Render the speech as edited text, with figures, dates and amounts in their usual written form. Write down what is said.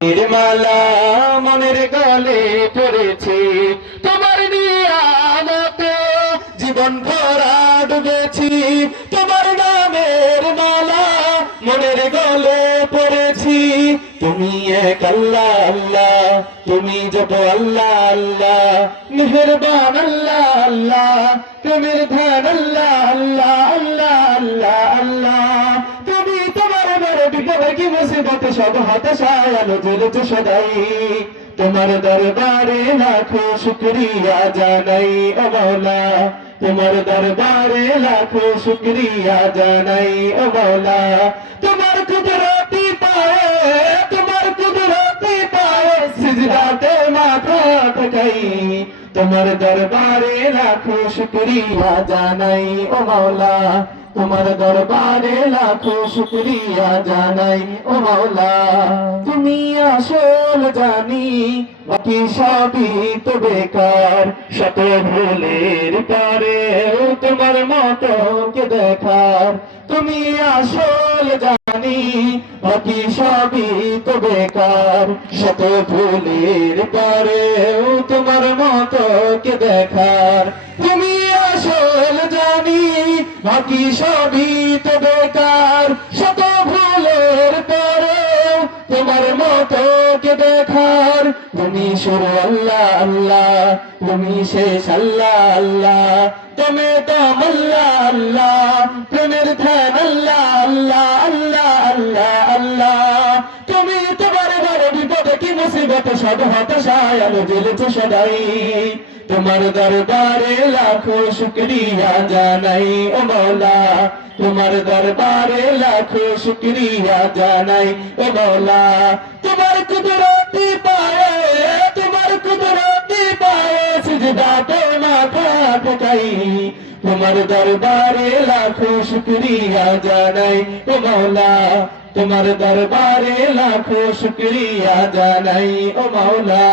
নির্মালা মনের গলে পড়েছে তোমার নিয়ামতে জীবন ভরা ডুবেছি তোমার নামের মালা মনের গলে পড়েছি তুমি এক আল্লাহ আল্লাহ তুমি জপ আল্লাহ আল্লাহ মেহেরবান আল্লাহ আল্লাহ প্রেমের ধান আল্লাহ আল্লাহ আল্লাহ আল্লাহ আল্লাহ তুমি তোমার বড় বিপদে কি মুসিবতে সব হতাশায় আলো জ্বলেছে সদাই তোমার দরবারে লাখো শুকরিয়া জানাই ও মাওলা তোমার দরবারে লাখো শুকরিয়া জানাই ও মাওলা তোমার কুদরতি পায়ে সিজদাতে মাথা ঠকাই তোমার দরবারে লাখো শুকরিয়া জানাই ও মাওলা তোমার দরবারে লাখো শুকরিয়া জানাই ও মাওলা তুমি আসল জানি বাকি সবই তো বেকার শত ভুলের পরেও তোমার মতো কে দেখার তুমি আসল জানি বাকি সবই তো বেকার শত ভুলের পরেও তোমার মতো কে দেখার তুমি আসল জানি বাকি সবই তো বেকার শত ভুলের পরেও তোমার মতো কে দেখার তুমি শুরু আল্লাহ আল্লাহ তুমি শেষ আল্লাহ আল্লাহ তুমি দাম আল্লাহ আল্লাহ প্রেমের ধ্যান আল্লাহ আল্লাহ আল্লাহ আল্লাহ আল্লাহ তুমি তোমার বড় বিপদে কি মুসিবতে সব হতাশায় আলো জ্বলেছে সদাই তোমার দরবারে লাখো শুকরিয়া জানাই ও মাওলা তোমার দরবারে লাখো শুকরিয়া জানাই ও মাওলা তোমার কুদরতি পায়ে সিজদাতে মাথা ঠকাই তোমার দরবারে লাখো শুকরিয়া জানাই ও মাওলা তোমার দরবারে লাখো শুকরিয়া জানাই ও মাওলা।